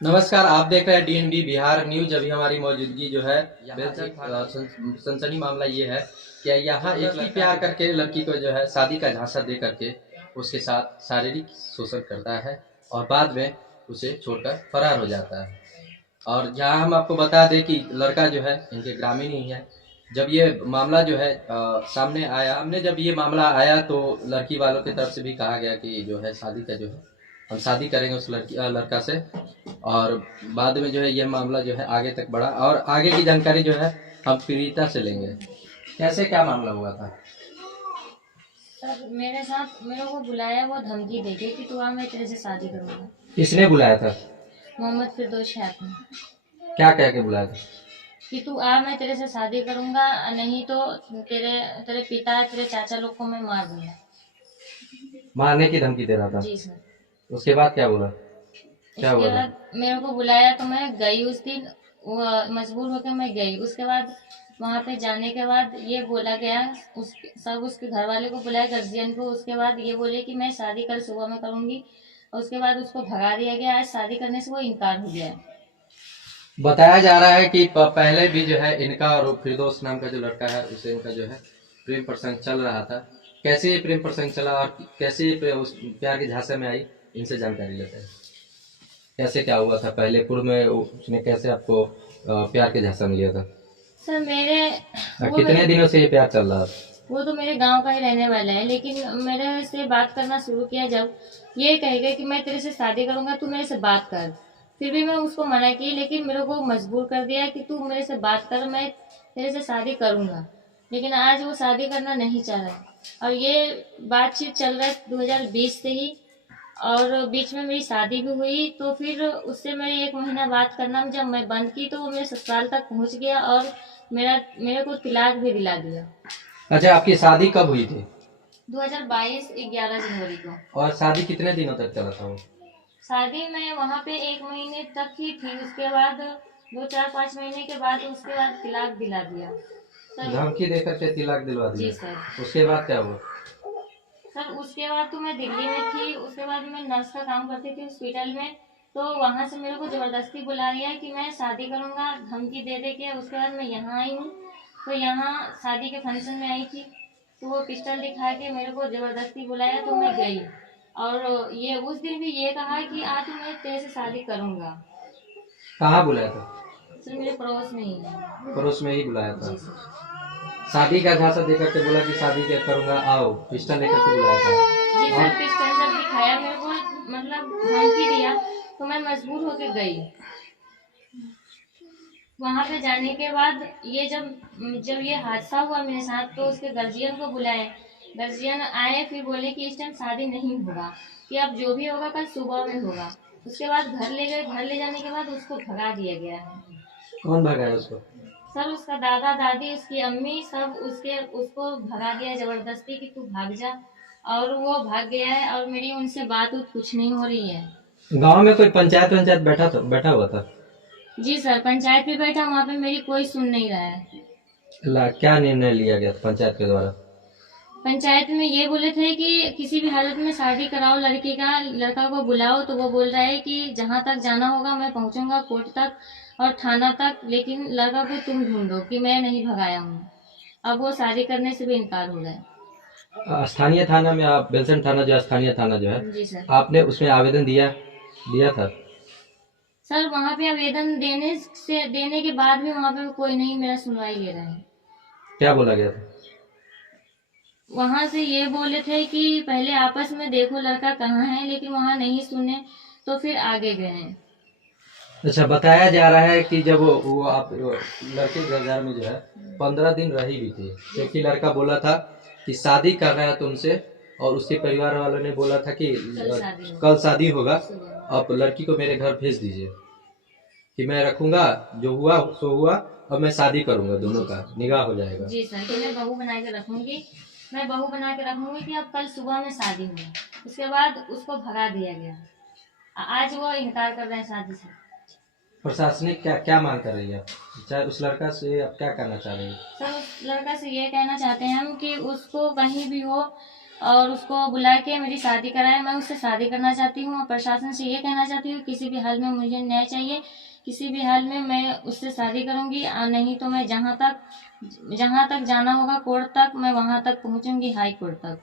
नमस्कार, आप देख रहे हैं डीएनबी बिहार न्यूज। अभी हमारी मौजूदगी जो है सनसनी मामला ये है कि यहाँ एक लड़की प्यार करके लड़की को जो है शादी का झांसा दे करके उसके साथ शारीरिक शोषण करता है और बाद में उसे छोड़कर फरार हो जाता है। और जहाँ हम आपको बता दें कि लड़का जो है इनके ग्रामीण ही है। जब ये मामला जो है सामने आया, हमने जब ये मामला आया तो लड़की वालों की तरफ से भी कहा गया कि जो है शादी का जो है हम शादी करेंगे उस लड़का से। और बाद में जो है यह मामला जो है आगे तक बढ़ा और आगे की जानकारी जो है हम पीड़िता से लेंगे। कैसे क्या मामला हुआ था? सर मेरे साथ मेरे को बुलाया, वो धमकी देके कि तू आ, मैं तेरे से शादी करूंगा। किसने बुलाया था? मोहम्मद फिरदौस शैख ने। क्या कह के बुलाया था? कि तू आ, मैं तेरे से शादी करूंगा, नहीं तो तेरे तेरे पिता तेरे चाचा लोग को मैं मार दूंगा। मारने की धमकी दे रहा था? जी सर। उसके बाद क्या बोला? क्या उसके हुआ था? बाद मेरे को बुलाया तो मैं गई उस दिन, मजबूर होकर मैं गई। उसके बाद वहाँ पे जाने के बाद ये बोला गया, उसके घर वाले को बुलाया, गार्जियन को। उसके बाद ये बोले कि मैं शादी कल सुबह में करूंगी। और उसके बाद उसको भगा दिया गया। आज शादी करने से वो इनकार हो गया है। बताया जा रहा है कि पहले भी जो है इनका और फिरदौस नाम का जो लड़का है उसे इनका जो है प्रेम प्रसंग चल रहा था। कैसे ये प्रेम प्रसंग चला और कैसे ये उस प्यार के झांसे में आई, इनसे जानकारी लेते हैं। कैसे क्या हुआ था पहले पूर्व में, उसने कैसे आपको प्यार के झांसा में लिया था? सर मेरे कितने दिनों से ये प्यार चल रहा था? वो तो मेरे गांव का ही रहने वाला है, लेकिन मेरे से बात करना शुरू किया जब ये कहेगा कि मैं तेरे से शादी करूंगा, तू मेरे से बात कर। फिर भी मैं उसको मना की, लेकिन मेरे को मजबूर कर दिया कि तू मेरे से बात कर, मैं तेरे से शादी करूंगा। लेकिन आज वो शादी करना नहीं चाह रहा। और ये बातचीत चल रहा है 2020 से ही। और बीच में मेरी शादी भी हुई, तो फिर उससे मेरे 1 महीना बात करना जब मैं बंद की तो वो मेरे ससुराल तक पहुंच गया और मेरे को तलाक भी दिला दिया। अच्छा, आपकी शादी कब हुई थी? 2022 11 जनवरी को। और शादी कितने दिनों तक चला था वो? शादी में वहाँ पे 1 महीने तक ही थी। उसके बाद 2 4 5 महीने के बाद उसके बाद तलाक दिला दिया सर। धमकी देकर के तिलक दिलवा दिया? जी सर। उसके बाद क्या हुआ? सर उसके बाद तो मैं दिल्ली में थी। उसके बाद मैं नर्स का काम करती थी हॉस्पिटल में। तो वहाँ से मेरे को जबरदस्ती बुला लिया कि मैं शादी करूँगा, धमकी दे दे के। उसके बाद मैं यहाँ आई हूँ। तो यहाँ शादी के फंक्शन में आई थी, तो वो पिस्टल दिखा के मेरे को जबरदस्ती बुलाया, तो मैं गई। और ये उस दिन भी ये कहा कि आज मैं तेरे से शादी करूँगा। कहाँ बुलाया था? सर मेरे पड़ोस में ही है। पड़ोस में ही बुलाया था? जी सर। शादी का झांसा देकर के बोला कि शादी क्या करूंगा, आओ, पिस्टल लेकर के बुलाया था? जी सर, पिस्टल जब दिखाया मेरे को, मतलब धमकी दिया, तो मैं मजबूर होकर गई। वहां पे जाने के बाद ये जब ये हादसा हुआ मेरे साथ, तो उसके गार्जियन को बुलाए। गार्जियन आए, फिर बोले कि इस टाइम शादी नहीं होगा, कि अब जो भी होगा कल सुबह में होगा। उसके बाद घर ले गए। घर ले जाने के बाद उसको भगा दिया गया है। कौन भगाया उसको? सर उसका दादा दादी, उसकी अम्मी, सब उसको भगा दिया जबरदस्ती कि तू भाग जा। और वो भाग गया है और मेरी उनसे बात कुछ नहीं हो रही है। गांव में कोई पंचायत बैठा हुआ था? जी सर, पंचायत भी बैठा, वहाँ पे मेरी कोई सुन नहीं रहा है। क्या निर्णय लिया गया पंचायत के द्वारा? पंचायत में ये बोले थे कि किसी भी हालत में शादी कराओ लड़की का, लड़का को बुलाओ। तो वो बोल रहा है कि जहाँ तक जाना होगा मैं पहुँचूंगा, कोर्ट तक और थाना तक, लेकिन लड़का को तुम ढूंढो, कि मैं नहीं भगाया हूँ। अब वो शादी करने से भी इनकार हो गया। स्थानीय थाना में, आप बेलसंड थाना जो स्थानीय थाना जो है, जी सर। आपने उसमें आवेदन दिया था? सर वहाँ पे आवेदन देने के बाद भी वहाँ पे कोई नहीं मेरा सुनवाई ले रहा है। क्या बोला गया था? वहाँ से ये बोले थे कि पहले आपस में देखो लड़का कहाँ है, लेकिन वहाँ नहीं सुने, तो फिर आगे गए हैं। अच्छा, बताया जा रहा है कि जब वो आप लड़के के घर में जो है 15 दिन रही भी थी, क्योंकि लड़का बोला था कि शादी कर रहा है तुमसे, और उसके परिवार वालों ने बोला था कि कल शादी होगा, आप लड़की को मेरे घर भेज दीजिए कि मैं रखूंगा, जो हुआ सो हुआ, अब मैं शादी करूंगा, दोनों का निगाह हो जाएगा। जी सर, कि मैं बहू बना के रखूंगी। मैं बहू बना के रखूंगी कि अब कल सुबह में शादी हुई। उसके बाद उसको भगा दिया गया। आज वो इनकार कर रहे हैं शादी से। प्रशासनिक क्या मांग कर रही है? चाहे उस लड़का से आप क्या करना चाह रही है? सर उस लड़का से ये कहना चाहते हैं हम कि उसको कहीं भी हो, और उसको बुला के मेरी शादी कराए। मैं उससे शादी करना चाहती हूँ और प्रशासन से ये कहना चाहती हूँ किसी भी हाल में मुझे न्याय चाहिए, किसी भी हाल में मैं उससे शादी करूँगी, और नहीं तो मैं जहाँ तक जाना होगा कोर्ट तक, मैं वहाँ तक पहुँचूंगी, हाई कोर्ट तक।